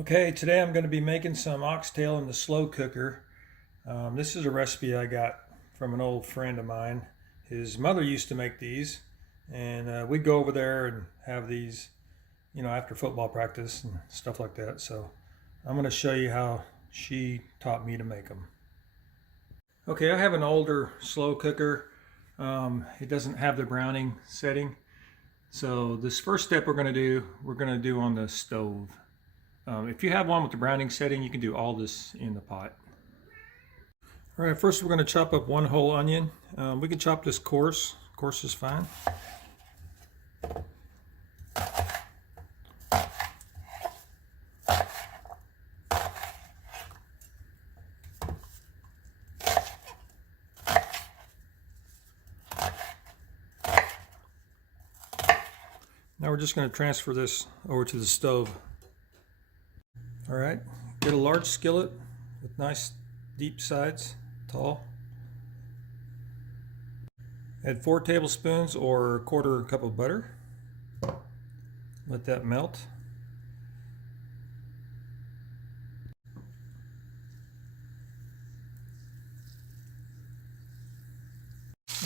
Okay, today I'm going to be making some oxtail in the slow cooker. This is a recipe I got from an old friend of mine. His mother used to make these, and we'd go over there and have these, after football practice and stuff like that. So I'm going to show you how she taught me to make them. Okay, I have an older slow cooker. It doesn't have the browning setting. So this first step we're going to do on the stove. If you have one with the browning setting, you can do all this in the pot. All right, first we're going to chop up one whole onion. We can chop this coarse. Coarse is fine. Now we're just going to transfer this over to the stove. All right, get a large skillet with nice deep sides, tall. Add 4 tablespoons or a quarter cup of butter. Let that melt.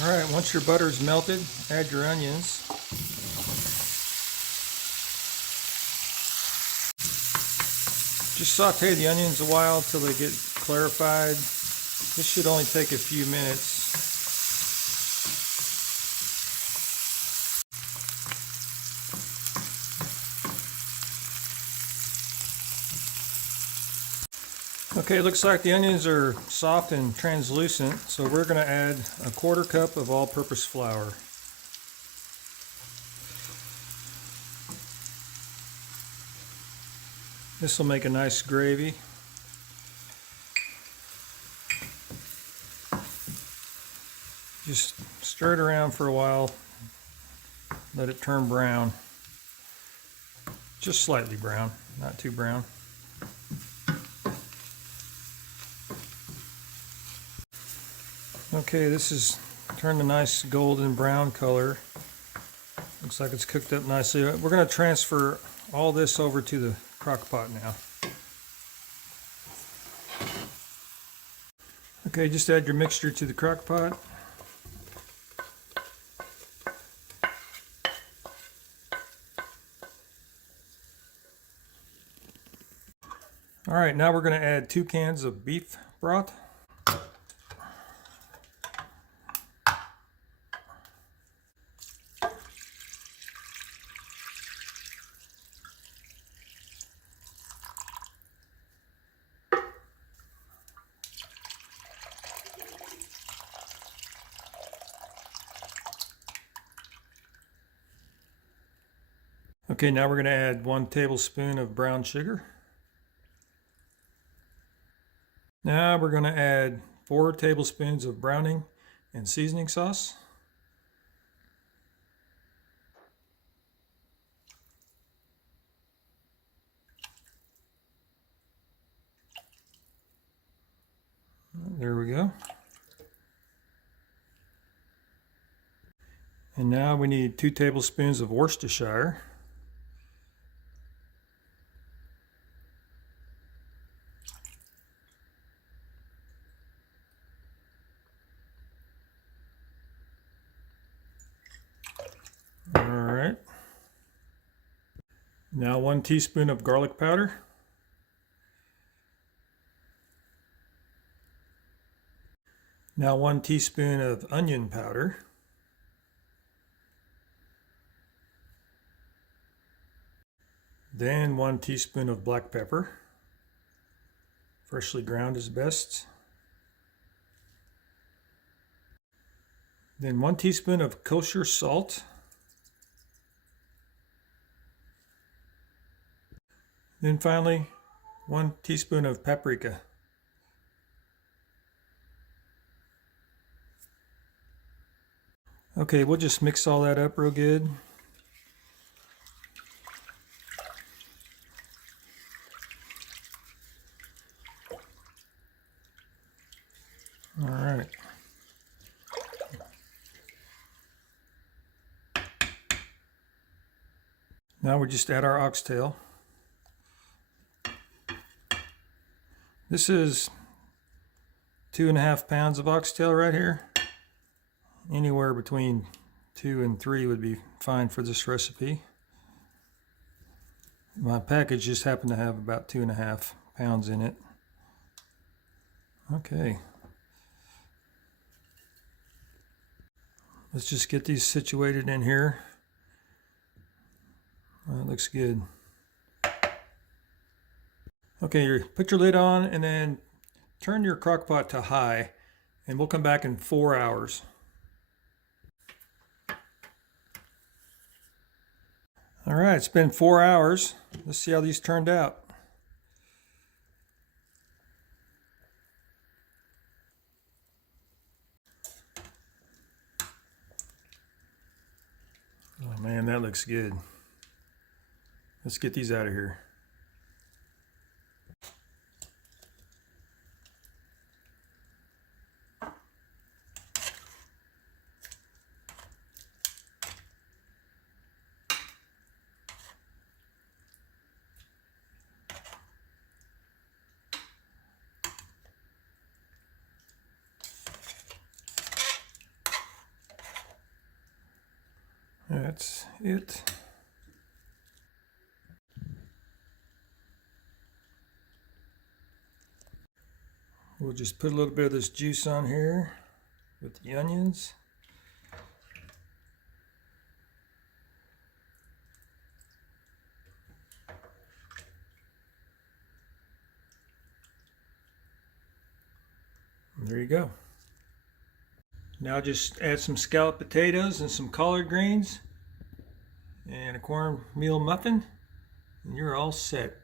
All right, once your butter's melted, add your onions. Just saute the onions a while till they get clarified. This should only take a few minutes. Okay, it looks like the onions are soft and translucent, so we're going to add a quarter cup of all-purpose flour. This will make a nice gravy. Just stir it around for a while. Let it turn brown. Just slightly brown, not too brown. Okay, this is turned a nice golden brown color. Looks like it's cooked up nicely. We're going to transfer all this over to the crock pot now. Okay, just add your mixture to the crock pot. All right, now we're going to add 2 cans of beef broth. Okay, now we're going to add 1 tablespoon of brown sugar. Now we're going to add 4 tablespoons of browning and seasoning sauce. There we go. And now we need 2 tablespoons of Worcestershire. Alright. Now 1 teaspoon of garlic powder. Now 1 teaspoon of onion powder. Then 1 teaspoon of black pepper. Freshly ground is best. Then 1 teaspoon of kosher salt. Then finally, 1 teaspoon of paprika. Okay, we'll just mix all that up real good. All right. Now we just add our oxtail. This is 2.5 pounds of oxtail right here. Anywhere between 2 and 3 would be fine for this recipe. My package just happened to have about 2.5 pounds in it. Okay. Let's just get these situated in here. Well, that looks good. Okay, put your lid on and then turn your crock pot to high, and we'll come back in 4 hours. All right, it's been 4 hours. Let's see how these turned out. Oh man, that looks good. Let's get these out of here. That's it. We'll just put a little bit of this juice on here with the onions. And there you go. Now just add some scalloped potatoes and some collard greens and a cornmeal muffin, and you're all set.